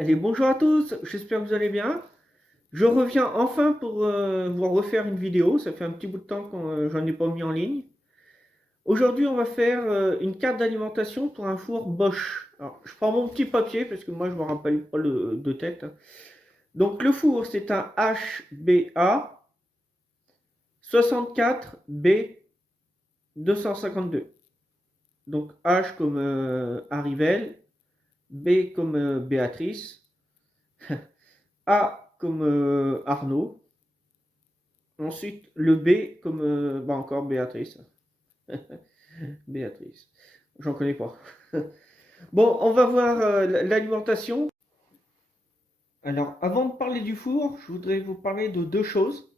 Allez, bonjour à tous, j'espère que vous allez bien. Je reviens enfin pour vous refaire une vidéo. Ça fait un petit bout de temps que j'en ai pas mis en ligne. Aujourd'hui, on va faire une carte d'alimentation pour un four Bosch. Alors, je prends mon petit papier parce que moi, je ne me rappelle pas de tête, hein. Donc, le four, c'est un HBA 64B 252. Donc, H comme Arrivel, B comme Béatrice, A comme Arnaud. Ensuite, le B comme encore Béatrice. Béatrice. J'en connais pas. Bon, on va voir l'alimentation. Alors, avant de parler du four, je voudrais vous parler de deux choses.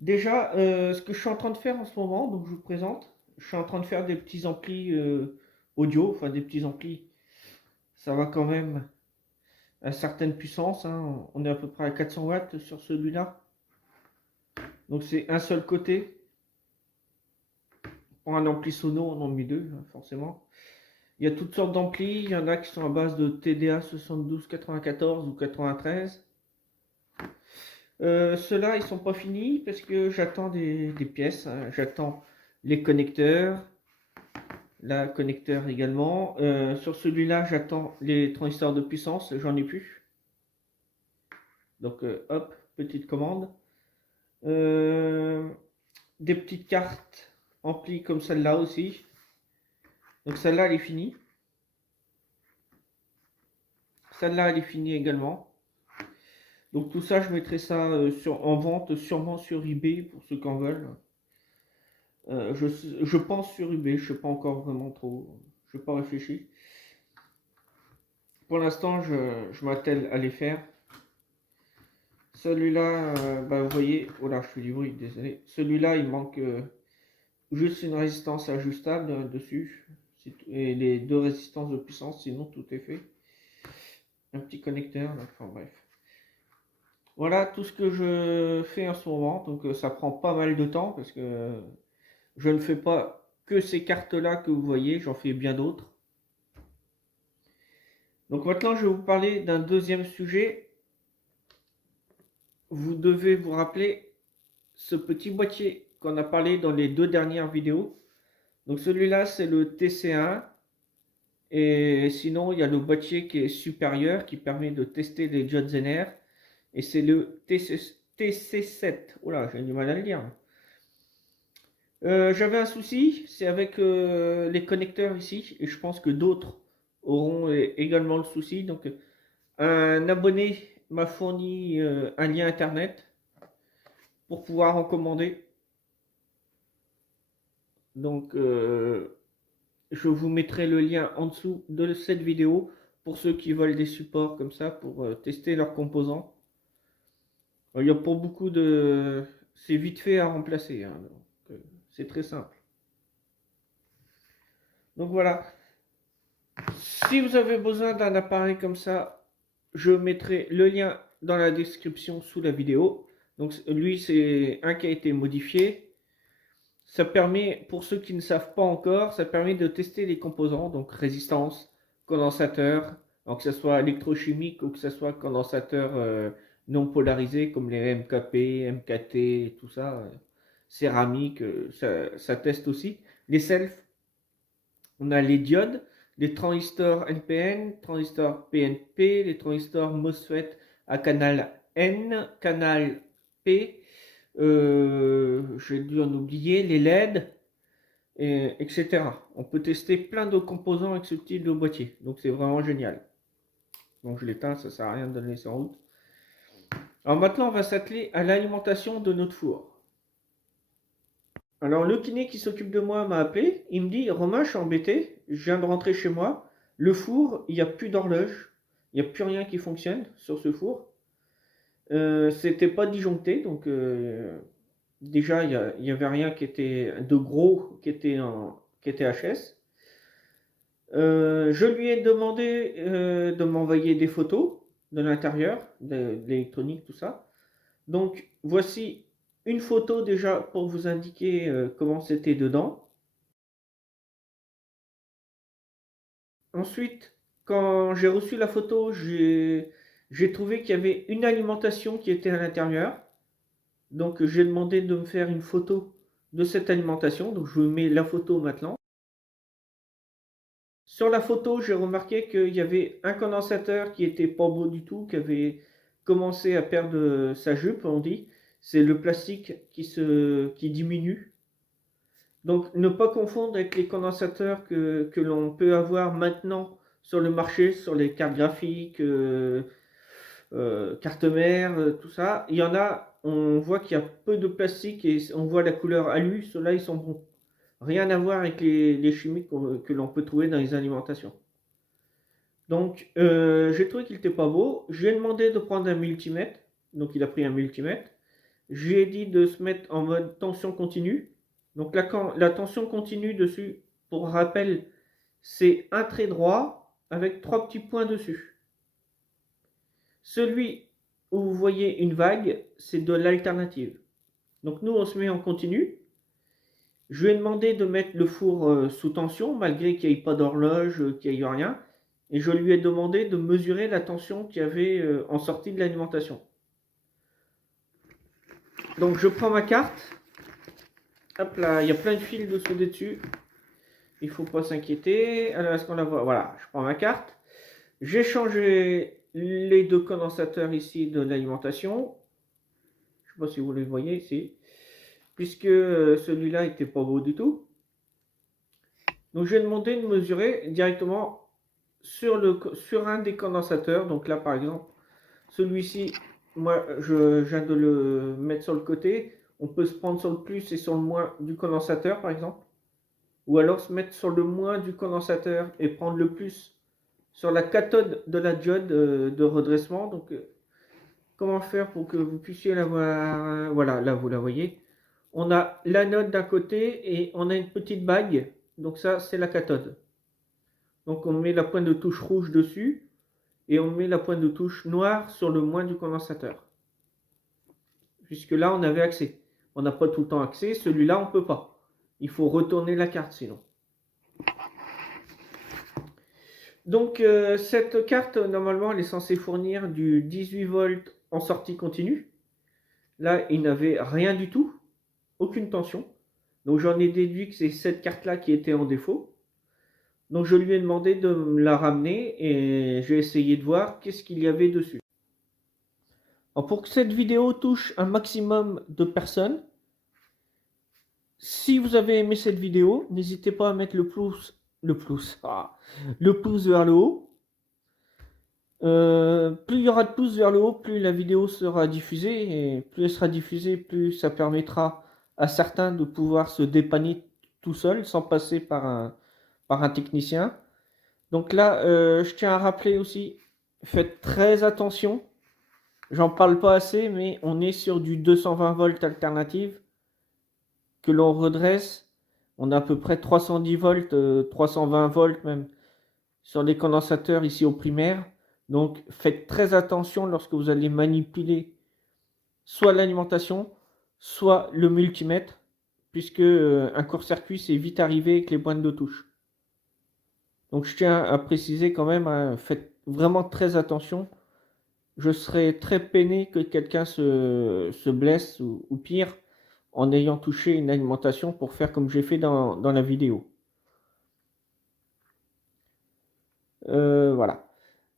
Déjà, ce que je suis en train de faire en ce moment, donc je vous présente. Je suis en train de faire des petits amplis audio, enfin des petits amplis. Ça va quand même à certaines puissances, hein. On est à peu près à 400 watts sur celui-là. Donc c'est un seul côté. Pour un ampli sono, on en met deux, hein, forcément. Il y a toutes sortes d'amplis. Il y en a qui sont à base de TDA 7294 ou 93. Ceux-là, ils sont pas finis parce que j'attends des pièces, hein. J'attends les connecteurs, la connecteur également. Sur celui-là, j'attends les transistors de puissance. J'en ai plus. Donc, hop, petite commande. Euh, des petites cartes ampli comme celle-là aussi. Donc, celle-là, elle est finie. Celle-là, elle est finie également. Donc tout ça, je mettrai ça en vente, sûrement sur eBay pour ceux qui en veulent. Je pense sur eBay, je ne sais pas encore vraiment trop, je n'ai pas réfléchi. Pour l'instant, je m'attelle à les faire. Celui-là, vous voyez, oh là, je fais du bruit, désolé. Celui-là, il manque juste une résistance ajustable dessus. Et les deux résistances de puissance, sinon tout est fait. Un petit connecteur, enfin bref. Voilà tout ce que je fais en ce moment. Donc ça prend pas mal de temps parce que je ne fais pas que ces cartes-là que vous voyez, j'en fais bien d'autres. Donc maintenant, je vais vous parler d'un deuxième sujet. Vous devez vous rappeler ce petit boîtier qu'on a parlé dans les deux dernières vidéos. Donc celui-là, c'est le TC1. Et sinon, il y a le boîtier qui est supérieur qui permet de tester les diodes Zener. Et c'est le TC7. Oula, j'ai du mal à le dire. J'avais un souci, c'est avec les connecteurs ici, et je pense que d'autres auront également le souci. Donc, un abonné m'a fourni un lien internet pour pouvoir en commander. Donc, je vous mettrai le lien en dessous de cette vidéo pour ceux qui veulent des supports comme ça pour tester leurs composants. Il y a pas beaucoup de... C'est vite fait à remplacer, hein, donc, c'est très simple. Donc voilà. Si vous avez besoin d'un appareil comme ça, je mettrai le lien dans la description sous la vidéo. Donc lui, c'est un qui a été modifié. Ça permet, pour ceux qui ne savent pas encore, ça permet de tester les composants, donc résistance, condensateur, donc que ce soit électrochimique ou que ce soit condensateur non polarisé comme les MKP, MKT, tout ça, céramique, ça teste aussi. Les selfs, on a les diodes, les transistors NPN, transistors PNP, les transistors MOSFET à canal N, canal P, j'ai dû en oublier, les LED, etc. On peut tester plein de composants avec ce type de boîtier, donc c'est vraiment génial. Donc je l'éteins, ça sert à rien de le laisser en route. Alors maintenant, on va s'atteler à l'alimentation de notre four. Alors le kiné qui s'occupe de moi m'a appelé, il me dit Romain, je suis embêté, je viens de rentrer chez moi, le four, il n'y a plus d'horloge, il n'y a plus rien qui fonctionne sur ce four. C'était pas disjoncté, donc déjà il n'y avait rien qui était de gros, qui était HS. Je lui ai demandé de m'envoyer des photos de l'intérieur, de l'électronique, tout ça. Donc voici une photo déjà pour vous indiquer comment c'était dedans. Ensuite, quand j'ai reçu la photo, j'ai trouvé qu'il y avait une alimentation qui était à l'intérieur. Donc j'ai demandé de me faire une photo de cette alimentation. Donc je vous mets la photo maintenant. Sur la photo, j'ai remarqué qu'il y avait un condensateur qui était pas beau du tout, qui avait commencé à perdre sa jupe, on dit. C'est le plastique qui diminue. Donc ne pas confondre avec les condensateurs que l'on peut avoir maintenant sur le marché, sur les cartes graphiques, cartes mères, tout ça. Il y en a, on voit qu'il y a peu de plastique et on voit la couleur alu. Ceux-là, ils sont bons. Rien à voir avec les chimiques que l'on peut trouver dans les alimentations. Donc, j'ai trouvé qu'il n'était pas beau. J'ai demandé de prendre un multimètre. Donc, il a pris un multimètre. J'ai dit de se mettre en mode tension continue. Donc, la tension continue dessus, pour rappel, c'est un trait droit avec 3 petits points dessus. Celui où vous voyez une vague, c'est de l'alternative. Donc, nous, on se met en continu. Je lui ai demandé de mettre le four sous tension, malgré qu'il n'y ait pas d'horloge, qu'il n'y ait rien. Et je lui ai demandé de mesurer la tension qu'il y avait en sortie de l'alimentation. Donc je prends ma carte. Hop là, il y a plein de fils de soudés dessus. Il ne faut pas s'inquiéter. Alors est-ce qu'on la voit? Voilà, je prends ma carte. J'ai changé les deux condensateurs ici de l'alimentation. Je ne sais pas si vous les voyez ici. Puisque celui-là n'était pas beau du tout. Donc j'ai demandé de mesurer directement sur un des condensateurs. Donc là par exemple, celui-ci, moi je viens de le mettre sur le côté. On peut se prendre sur le plus et sur le moins du condensateur par exemple. Ou alors se mettre sur le moins du condensateur et prendre le plus sur la cathode de la diode de redressement. Donc comment faire pour que vous puissiez la voir? Voilà, là vous la voyez. On a l'anode d'un côté et on a une petite bague. Donc ça, c'est la cathode. Donc on met la pointe de touche rouge dessus et on met la pointe de touche noire sur le moins du condensateur. Puisque là, on avait accès. On n'a pas tout le temps accès. Celui-là, on ne peut pas. Il faut retourner la carte sinon. Donc cette carte, normalement, elle est censée fournir du 18 volts en sortie continue. Là, il n'avait rien du tout. Aucune tension. Donc j'en ai déduit que c'est cette carte-là qui était en défaut. Donc je lui ai demandé de me la ramener et j'ai essayé de voir qu'est-ce qu'il y avait dessus. Alors pour que cette vidéo touche un maximum de personnes, si vous avez aimé cette vidéo, n'hésitez pas à mettre le pouce vers le haut. Plus il y aura de pouces vers le haut, plus la vidéo sera diffusée, et plus elle sera diffusée, plus ça permettra à certains de pouvoir se dépanner tout seul, sans passer par un technicien. Donc là, je tiens à rappeler aussi, faites très attention, j'en parle pas assez, mais on est sur du 220 volts alternative, que l'on redresse, on a à peu près 310 volts, 320 volts même, sur les condensateurs ici au primaire. Donc faites très attention lorsque vous allez manipuler soit l'alimentation, soit le multimètre, puisque un court-circuit c'est vite arrivé avec les pointes de touche. Donc je tiens à préciser quand même, hein, faites vraiment très attention. Je serais très peiné que quelqu'un se blesse ou pire en ayant touché une alimentation pour faire comme j'ai fait dans la vidéo. Voilà.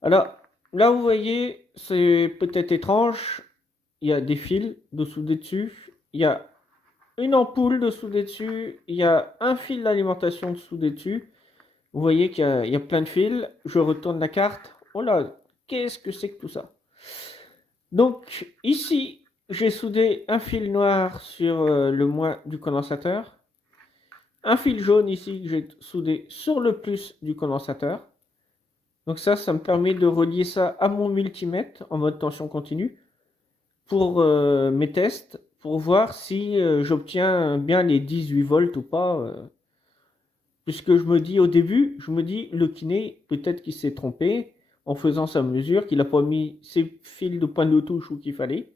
Alors, là, vous voyez, c'est peut-être étrange. Il y a des fils de soudés dessus. Il y a une ampoule de soudés dessus. Il y a un fil d'alimentation de soudé dessus. Vous voyez qu'il y a plein de fils. Je retourne la carte. Oh là, qu'est-ce que c'est que tout ça? Donc, ici, j'ai soudé un fil noir sur le moins du condensateur. Un fil jaune ici que j'ai soudé sur le plus du condensateur. Donc ça me permet de relier ça à mon multimètre en mode tension continue pour mes tests, pour voir si j'obtiens bien les 18 volts ou pas. Puisque je me dis au début, le kiné, peut-être qu'il s'est trompé en faisant sa mesure, qu'il n'a pas mis ses fils de pointe de touche où qu'il fallait.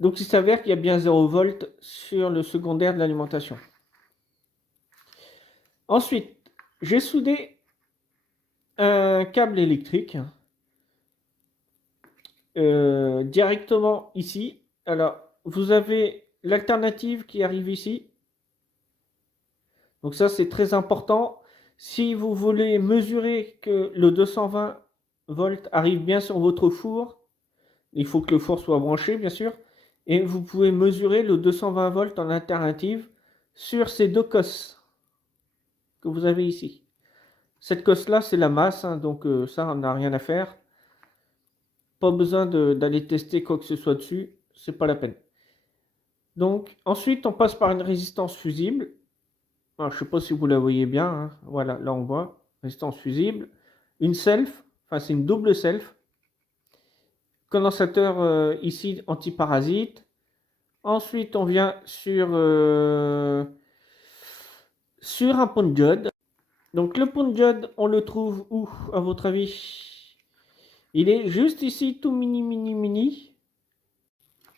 Donc il s'avère qu'il y a bien 0 volts sur le secondaire de l'alimentation. Ensuite, j'ai soudé un câble électrique directement ici. Alors, vous avez l'alternative qui arrive ici. Donc ça, c'est très important. Si vous voulez mesurer que le 220 volts arrive bien sur votre four, il faut que le four soit branché, bien sûr. Et vous pouvez mesurer le 220 volts en alternative sur ces deux cosses que vous avez ici. Cette cosse-là, c'est la masse, hein, donc ça, on n'a rien à faire. Pas besoin d'aller tester quoi que ce soit dessus, c'est pas la peine. Donc ensuite, on passe par une résistance fusible. Alors, je ne sais pas si vous la voyez bien, hein. Voilà, là on voit, résistance fusible. Une self, enfin c'est une double self. Condensateur ici antiparasite. Ensuite, on vient sur un pont de diode. Donc le pont de diode, on le trouve où, à votre avis? Il est juste ici, tout mini, mini, mini.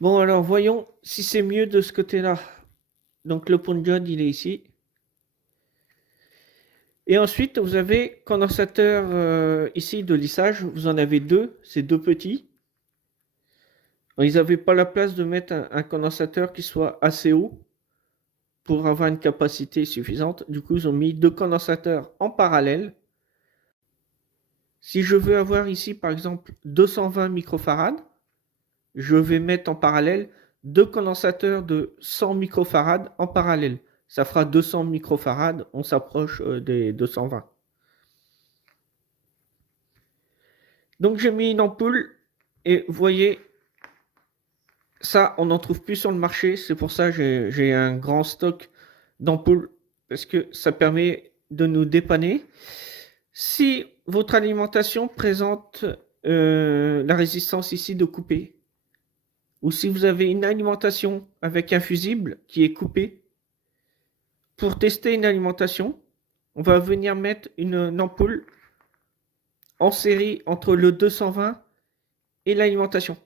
Bon, alors voyons si c'est mieux de ce côté-là. Donc le pont de diode, il est ici. Et ensuite, vous avez condensateur ici de lissage. Vous en avez deux, c'est deux petits. Ils n'avaient pas la place de mettre un condensateur qui soit assez haut pour avoir une capacité suffisante. Du coup, ils ont mis deux condensateurs en parallèle. Si je veux avoir ici, par exemple, 220 microfarads, je vais mettre en parallèle deux condensateurs de 100 microfarads en parallèle. Ça fera 200 microfarads, on s'approche des 220. Donc j'ai mis une ampoule et vous voyez, ça on n'en trouve plus sur le marché. C'est pour ça que j'ai un grand stock d'ampoules parce que ça permet de nous dépanner. Si votre alimentation présente la résistance ici de couper, ou si vous avez une alimentation avec un fusible qui est coupé, pour tester une alimentation, on va venir mettre une ampoule en série entre le 220 et l'alimentation.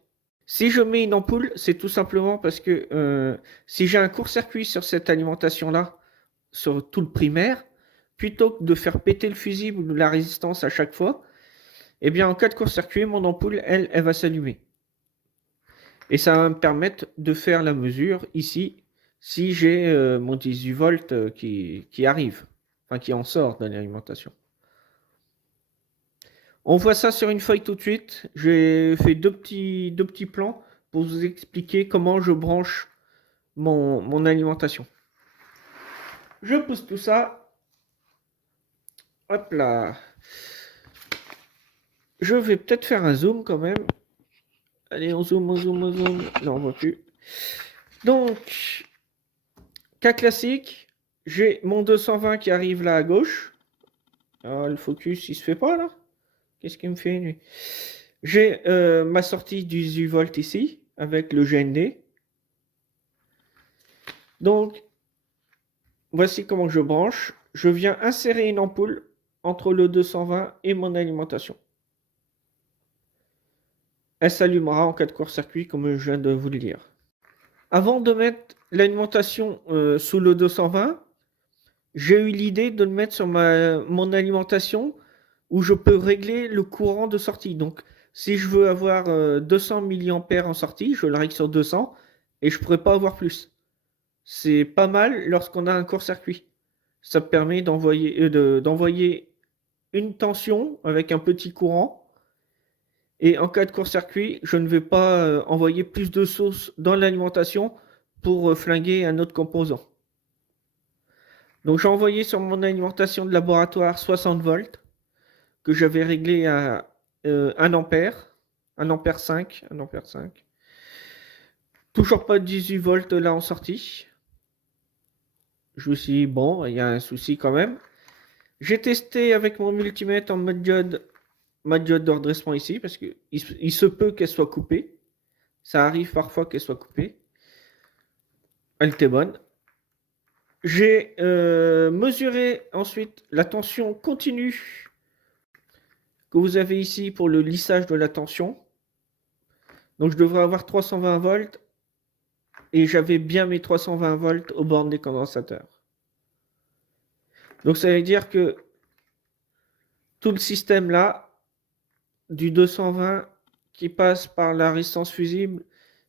Si je mets une ampoule, c'est tout simplement parce que si j'ai un court-circuit sur cette alimentation-là, sur tout le primaire, plutôt que de faire péter le fusible ou la résistance à chaque fois, eh bien en cas de court-circuit, mon ampoule, elle va s'allumer. Et ça va me permettre de faire la mesure ici, si j'ai mon 18 volts qui arrive, enfin qui en sort de l'alimentation. On voit ça sur une feuille tout de suite. J'ai fait deux petits plans pour vous expliquer comment je branche mon alimentation. Je pousse tout ça. Hop là. Je vais peut-être faire un zoom quand même. Allez, on zoom, on zoom, on zoom. Non, on voit plus. Donc, cas classique, j'ai mon 220 qui arrive là à gauche. Alors, le focus, il se fait pas là. Qu'est-ce qu'il me fait lui? J'ai ma sortie du 18 volts ici avec le GND. Donc, voici comment je branche. Je viens insérer une ampoule entre le 220 et mon alimentation. Elle s'allumera en cas de court-circuit comme je viens de vous le dire. Avant de mettre l'alimentation sous le 220, j'ai eu l'idée de le mettre sur mon alimentation où je peux régler le courant de sortie. Donc, si je veux avoir 200 mA en sortie, je le règle sur 200 et je ne pourrais pas avoir plus. C'est pas mal lorsqu'on a un court-circuit. Ça permet d'envoyer une tension avec un petit courant. Et en cas de court-circuit, je ne vais pas envoyer plus de source dans l'alimentation pour flinguer un autre composant. Donc j'ai envoyé sur mon alimentation de laboratoire 60 volts que j'avais réglé à 1 ampère, 1 ampère 5, 1 ampère 5. Toujours pas de 18 volts là en sortie. Je me suis dit, bon, il y a un souci quand même. J'ai testé avec mon multimètre en mode diode, ma diode de redressement ici, parce qu'il se peut qu'elle soit coupée. Ça arrive parfois qu'elle soit coupée. Elle était bonne. J'ai mesuré ensuite la tension continue que vous avez ici pour le lissage de la tension. Donc je devrais avoir 320 volts et j'avais bien mes 320 volts aux bornes des condensateurs. Donc ça veut dire que tout le système là, du 220 qui passe par la résistance fusible,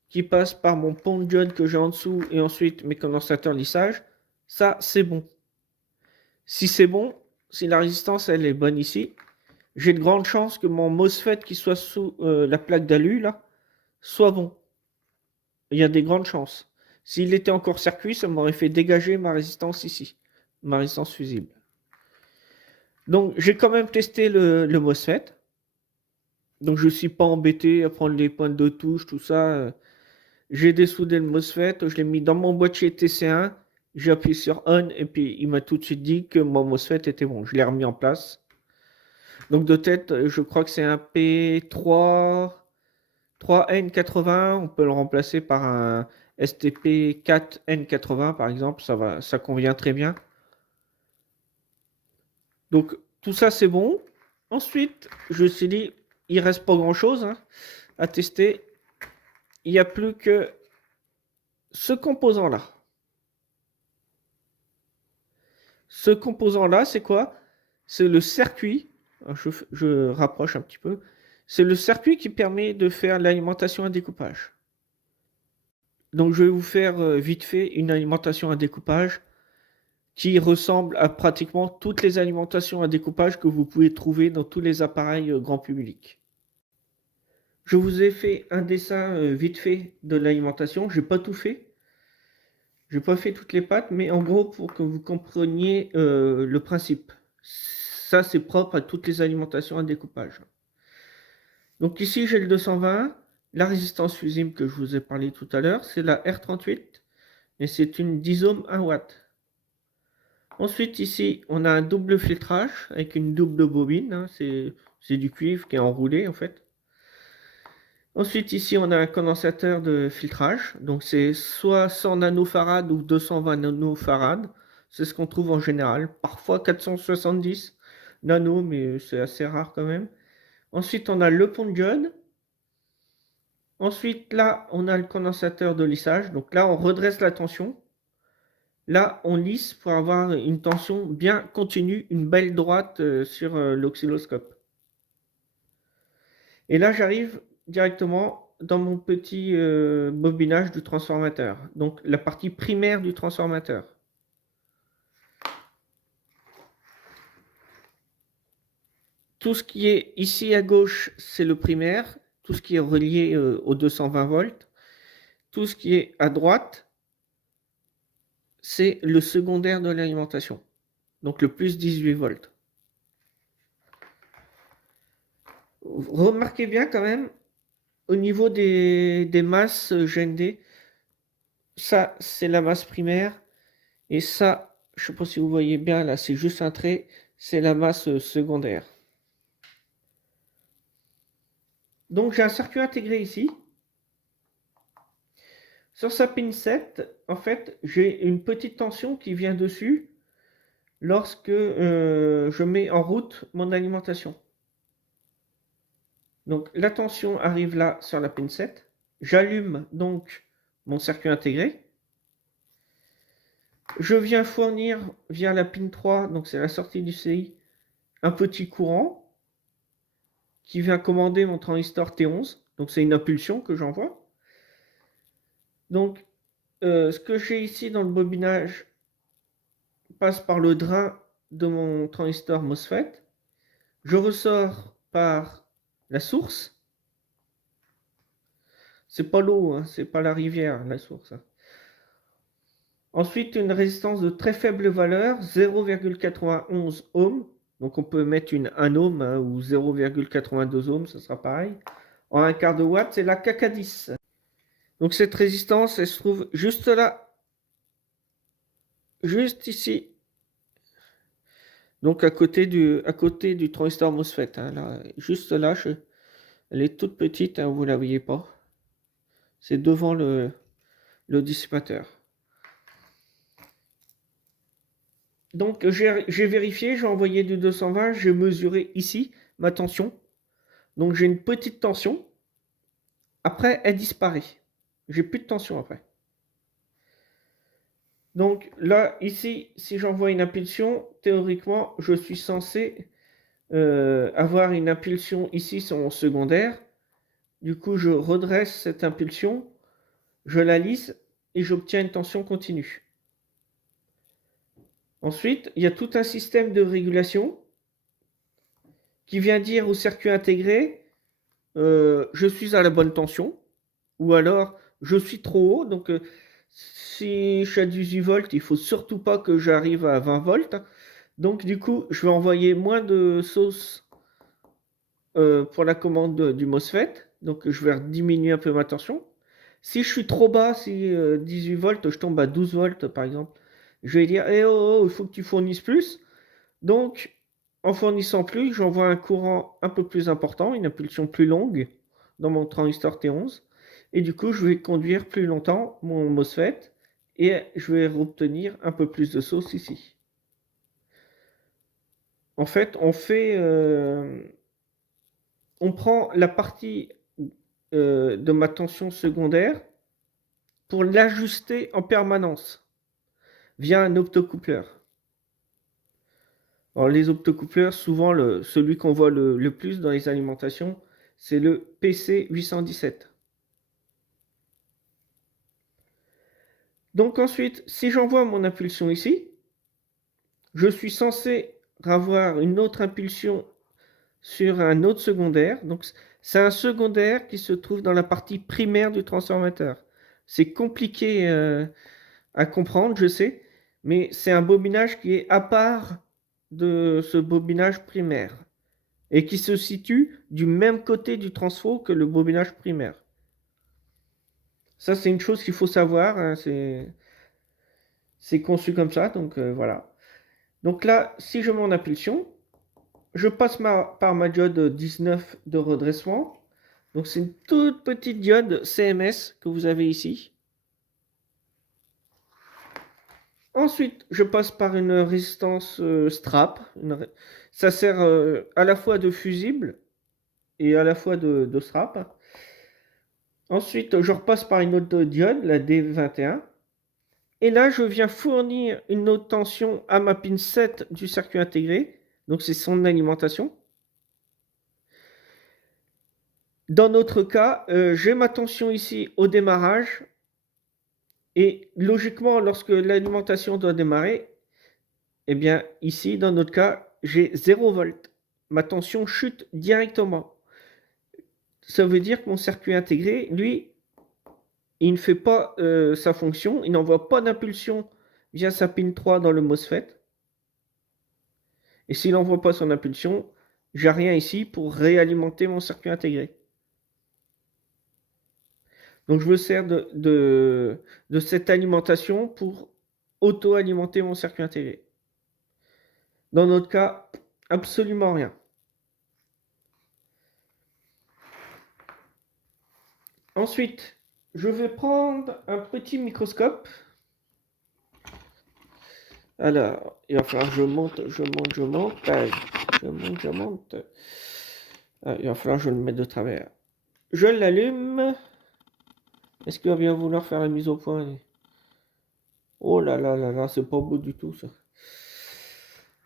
qui passe par mon pont de diode que j'ai en dessous et ensuite mes condensateurs lissage, ça c'est bon. Si c'est bon, si la résistance elle est bonne ici, j'ai de grandes chances que mon MOSFET qui soit sous la plaque d'alu là soit bon. Il y a des grandes chances. S'il était encore circuit, ça m'aurait fait dégager ma résistance ici, ma résistance fusible. Donc j'ai quand même testé le MOSFET. Donc je ne suis pas embêté à prendre les pointes de touche, tout ça. J'ai dessoudé le MOSFET, je l'ai mis dans mon boîtier TC1, j'ai appuyé sur On et puis il m'a tout de suite dit que mon MOSFET était bon. Je l'ai remis en place. Donc de tête, je crois que c'est un P3 3N80. On peut le remplacer par un STP 4N80 par exemple. Ça convient très bien. Donc tout ça c'est bon. Ensuite, je me suis dit, il reste pas grand chose à tester. Il n'y a plus que ce composant-là. Ce composant-là, c'est quoi? C'est le circuit. Je rapproche un petit peu. C'est le circuit qui permet de faire l'alimentation à découpage. Donc je vais vous faire vite fait une alimentation à découpage qui ressemble à pratiquement toutes les alimentations à découpage que vous pouvez trouver dans tous les appareils grand public. Je vous ai fait un dessin vite fait de l'alimentation. Je n'ai pas tout fait. Je n'ai pas fait toutes les pattes, mais en gros pour que vous compreniez le principe. Ça, c'est propre à toutes les alimentations à découpage. Donc ici, j'ai le 220. La résistance fusible que je vous ai parlé tout à l'heure, c'est la R38. Et c'est une 10 ohms 1 watt. Ensuite, ici, on a un double filtrage avec une double bobine. C'est du cuivre qui est enroulé, en fait. Ensuite, ici, on a un condensateur de filtrage. Donc, c'est soit 100 nanofarad ou 220 nanofarad. C'est ce qu'on trouve en général. Parfois 470 nano, mais c'est assez rare quand même. Ensuite, on a le pont de diode. Ensuite, là, on a le condensateur de lissage. Donc là, on redresse la tension. Là, on lisse pour avoir une tension bien continue, une belle droite sur l'oscilloscope. Et là, j'arrive directement dans mon petit bobinage du transformateur. Donc, la partie primaire du transformateur. Tout ce qui est ici à gauche, c'est le primaire. Tout ce qui est relié aux 220 volts. Tout ce qui est à droite, c'est le secondaire de l'alimentation. Donc, le plus 18 volts. Remarquez bien quand même, au niveau des masses GND, ça, c'est la masse primaire. Et ça, je ne sais pas si vous voyez bien, là, c'est juste un trait. C'est la masse secondaire. Donc, j'ai un circuit intégré ici. Sur sa pin 7, en fait, j'ai une petite tension qui vient dessus lorsque je mets en route mon alimentation. Donc, la tension arrive là sur la pin 7. J'allume donc mon circuit intégré. Je viens fournir via la pin 3, donc c'est la sortie du CI, un petit courant qui vient commander mon transistor T11. Donc c'est une impulsion que j'envoie. Donc ce que j'ai ici dans le bobinage passe par le drain de mon transistor MOSFET. Je ressors par la source. C'est pas l'eau, hein, c'est pas la rivière, la source. Ensuite, une résistance de très faible valeur, 0,91 ohms. Donc on peut mettre une 1 ohm hein, ou 0,82 ohms, ça sera pareil. En un quart de watt, c'est la KK10. Donc cette résistance, elle se trouve juste là. Juste ici. Donc à côté du transistor MOSFET. Hein, là, juste là, elle est toute petite, hein, vous ne la voyez pas. C'est devant le dissipateur. Donc j'ai vérifié, j'ai envoyé du 220, j'ai mesuré ici ma tension. Donc j'ai une petite tension. Après, elle disparaît. J'ai plus de tension après. Donc là, ici, si j'envoie une impulsion, théoriquement, je suis censé avoir une impulsion ici en secondaire. Du coup, je redresse cette impulsion, je la lisse et j'obtiens une tension continue. Ensuite, il y a tout un système de régulation qui vient dire au circuit intégré, je suis à la bonne tension, ou alors je suis trop haut. Donc, si je suis à 18 volts, il ne faut surtout pas que j'arrive à 20 volts. Donc, du coup, je vais envoyer moins de sauce pour la commande du MOSFET. Donc, je vais diminuer un peu ma tension. Si je suis trop bas, si 18 volts, je tombe à 12 volts par exemple, je vais dire, eh oh, oh, il faut que tu fournisses plus. Donc, en fournissant plus, j'envoie un courant un peu plus important, une impulsion plus longue dans mon transistor T11. Et du coup, je vais conduire plus longtemps mon MOSFET et je vais obtenir un peu plus de sauce ici. En fait, on prend la partie de ma tension secondaire pour l'ajuster en permanence via un optocoupleur. Alors, les optocoupleurs, souvent, celui qu'on voit le plus dans les alimentations, c'est le PC817. Donc ensuite, si j'envoie mon impulsion ici, je suis censé avoir une autre impulsion sur un autre secondaire. Donc c'est un secondaire qui se trouve dans la partie primaire du transformateur. C'est compliqué à comprendre, je sais, mais c'est un bobinage qui est à part de ce bobinage primaire et qui se situe du même côté du transfo que le bobinage primaire. Ça, c'est une chose qu'il faut savoir, hein, c'est conçu comme ça, donc voilà. Donc là, si je mets en impulsion, je passe par ma diode 19 de redressement. Donc c'est une toute petite diode CMS que vous avez ici. Ensuite, je passe par une résistance strap. Ça sert à la fois de fusible et à la fois de strap. Ensuite, je repasse par une autre diode, la D21. Et là, je viens fournir une autre tension à ma pin 7 du circuit intégré. Donc, c'est son alimentation. Dans notre cas, j'ai ma tension ici au démarrage. Et logiquement, lorsque l'alimentation doit démarrer, eh bien, ici, dans notre cas, j'ai 0 volt. Ma tension chute directement. Ça veut dire que mon circuit intégré, lui, il ne fait pas sa fonction. Il n'envoie pas d'impulsion via sa pin 3 dans le MOSFET. Et s'il n'envoie pas son impulsion, j'ai rien ici pour réalimenter mon circuit intégré. Donc je me sers de cette alimentation pour auto-alimenter mon circuit intégré. Dans notre cas, absolument rien. Ensuite, je vais prendre un petit microscope. Alors, il va falloir que je monte. Je monte. Ah, il va falloir que je le mette de travers. Je l'allume. Est-ce qu'il va bien vouloir faire la mise au point? Oh là là là là, c'est pas beau du tout ça.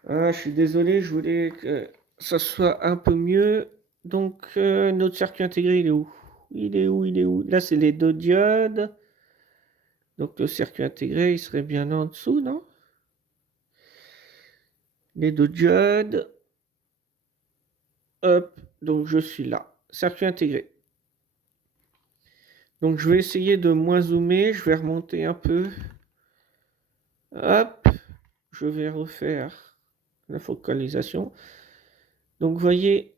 Ah, je suis désolé, je voulais que ça soit un peu mieux. Donc, notre circuit intégré, il est où? Il est où? Là, c'est les deux diodes. Donc, le circuit intégré, il serait bien en dessous, non? Les deux diodes. Hop, donc je suis là. Circuit intégré. Donc, je vais essayer de moins zoomer. Je vais remonter un peu. Hop, je vais refaire la focalisation. Donc, vous voyez,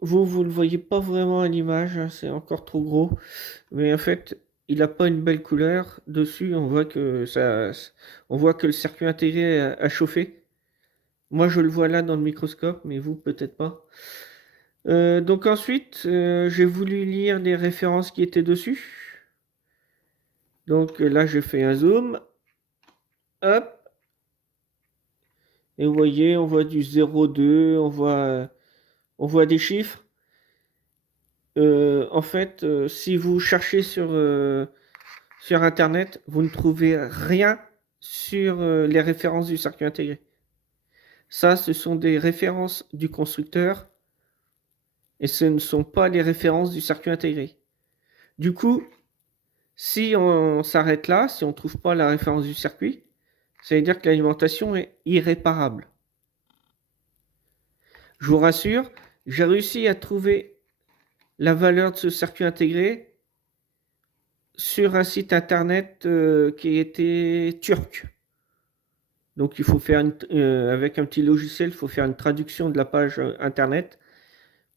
vous ne le voyez pas vraiment à l'image, hein, c'est encore trop gros. Mais en fait, il n'a pas une belle couleur. Dessus, on voit que le circuit intégré a chauffé. Moi, je le vois là dans le microscope, mais vous, peut-être pas. Donc ensuite, j'ai voulu lire les références qui étaient dessus. Donc là, j'ai fait un zoom. Hop. Et vous voyez, on voit du 0,2, on voit des chiffres. En fait, si vous cherchez sur Internet, vous ne trouvez rien sur les références du circuit intégré. Ça, ce sont des références du constructeur et ce ne sont pas les références du circuit intégré. Du coup, si on s'arrête là, si on ne trouve pas la référence du circuit, ça veut dire que l'alimentation est irréparable. Je vous rassure, j'ai réussi à trouver la valeur de ce circuit intégré sur un site internet qui était turc. Donc il faut faire avec un petit logiciel, il faut faire une traduction de la page internet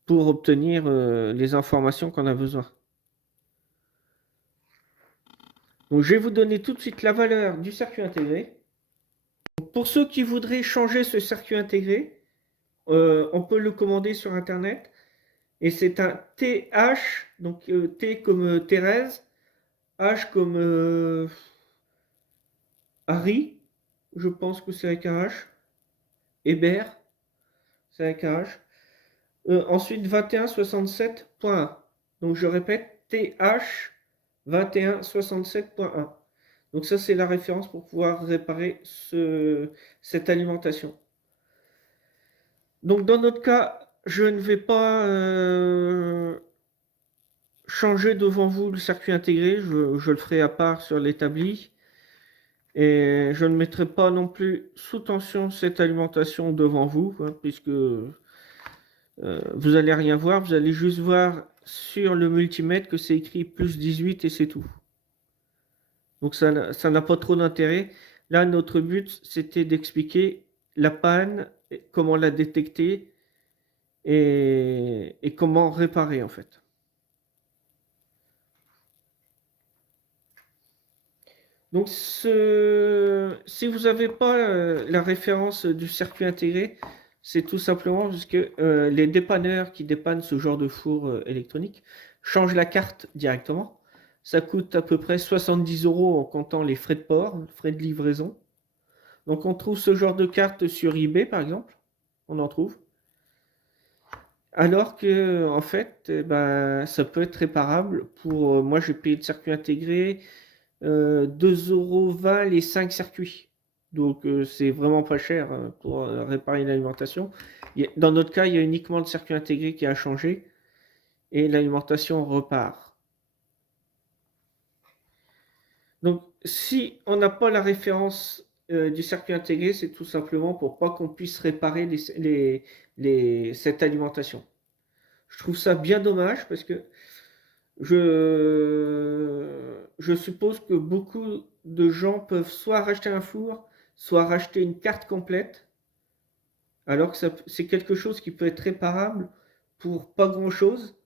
pour obtenir les informations qu'on a besoin. Donc je vais vous donner tout de suite la valeur du circuit intégré. Donc, pour ceux qui voudraient changer ce circuit intégré, on peut le commander sur internet. Et c'est un TH, donc T comme Thérèse, H comme Harry, je pense que c'est avec un H. Hébert, c'est avec un H. Ensuite, 2167.1. Donc, je répète, TH 2167.1. Donc, ça, c'est la référence pour pouvoir réparer cette alimentation. Donc, dans notre cas, je ne vais pas changer devant vous le circuit intégré. Je le ferai à part sur l'établi. Et je ne mettrai pas non plus sous tension cette alimentation devant vous, hein, puisque vous n'allez rien voir, vous allez juste voir sur le multimètre que c'est écrit plus 18 et c'est tout. Donc ça n'a pas trop d'intérêt. Là, notre but, c'était d'expliquer la panne, comment la détecter et comment réparer en fait. Donc si vous n'avez pas la référence du circuit intégré, c'est tout simplement parce que les dépanneurs qui dépannent ce genre de four électronique changent la carte directement. Ça coûte à peu près 70 € en comptant les frais de port, frais de livraison. Donc on trouve ce genre de carte sur eBay par exemple, on en trouve. Alors que en fait, ben, ça peut être réparable. Pour moi, j'ai payé le circuit intégré 2,20 € les 5 circuits. Donc c'est vraiment pas cher pour réparer l'alimentation. Dans notre cas, il y a uniquement le circuit intégré qui a changé et l'alimentation repart. Donc si on n'a pas la référence du circuit intégré, c'est tout simplement pour pas qu'on puisse réparer cette alimentation. Je trouve ça bien dommage parce que je suppose que beaucoup de gens peuvent soit racheter un four, soit racheter une carte complète, alors que c'est quelque chose qui peut être réparable pour pas grand-chose,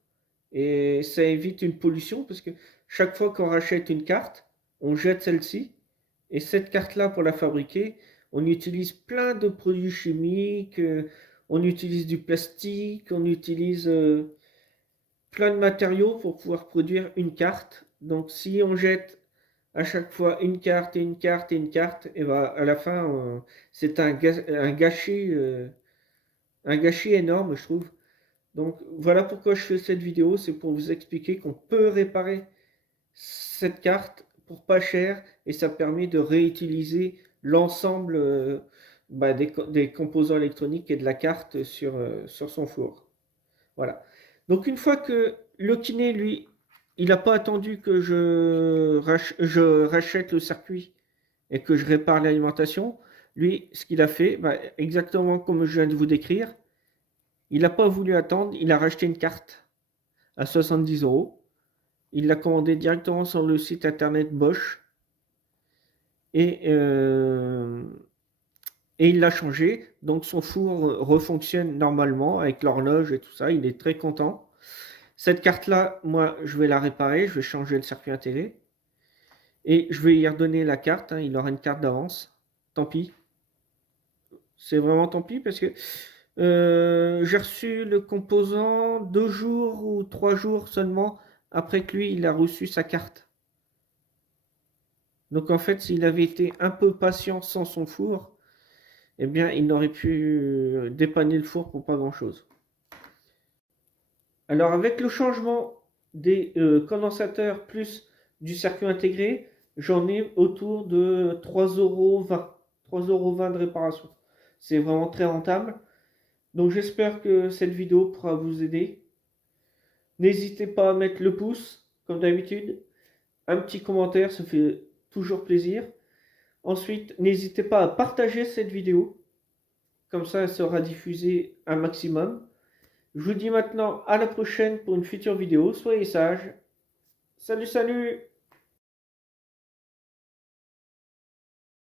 et ça évite une pollution, parce que chaque fois qu'on rachète une carte, on jette celle-ci, et cette carte-là, pour la fabriquer, on utilise plein de produits chimiques, on utilise du plastique, on utilise plein de matériaux pour pouvoir produire une carte. Donc si on jette à chaque fois une carte et une carte et une carte, et ben à la fin c'est un gâchis énorme, je trouve. Donc voilà pourquoi je fais cette vidéo, c'est pour vous expliquer qu'on peut réparer cette carte pour pas cher et ça permet de réutiliser l'ensemble des composants électroniques et de la carte sur son four. Voilà. Donc une fois que le kiné, lui, il n'a pas attendu que je rachète le circuit et que je répare l'alimentation, lui, ce qu'il a fait, bah, exactement comme je viens de vous décrire, il n'a pas voulu attendre, il a racheté une carte à 70 €. Il l'a commandée directement sur le site internet Bosch et, euh, et il l'a changé. Donc son four refonctionne normalement avec l'horloge et tout ça. Il est très content. Cette carte-là, moi, je vais la réparer, je vais changer le circuit intégré. Et je vais y redonner la carte, hein, il aura une carte d'avance. Tant pis. C'est vraiment tant pis parce que j'ai reçu le composant 2 jours ou 3 jours seulement après que lui, il a reçu sa carte. Donc en fait, s'il avait été un peu patient sans son four, eh bien, il n'aurait pu dépanner le four pour pas grand-chose. Alors avec le changement des condensateurs plus du circuit intégré, j'en ai autour de 3,20 € de réparation. C'est vraiment très rentable. Donc j'espère que cette vidéo pourra vous aider. N'hésitez pas à mettre le pouce, comme d'habitude. Un petit commentaire, ça fait toujours plaisir. Ensuite, n'hésitez pas à partager cette vidéo. Comme ça, elle sera diffusée un maximum. Je vous dis maintenant à la prochaine pour une future vidéo. Soyez sages. Salut, salut!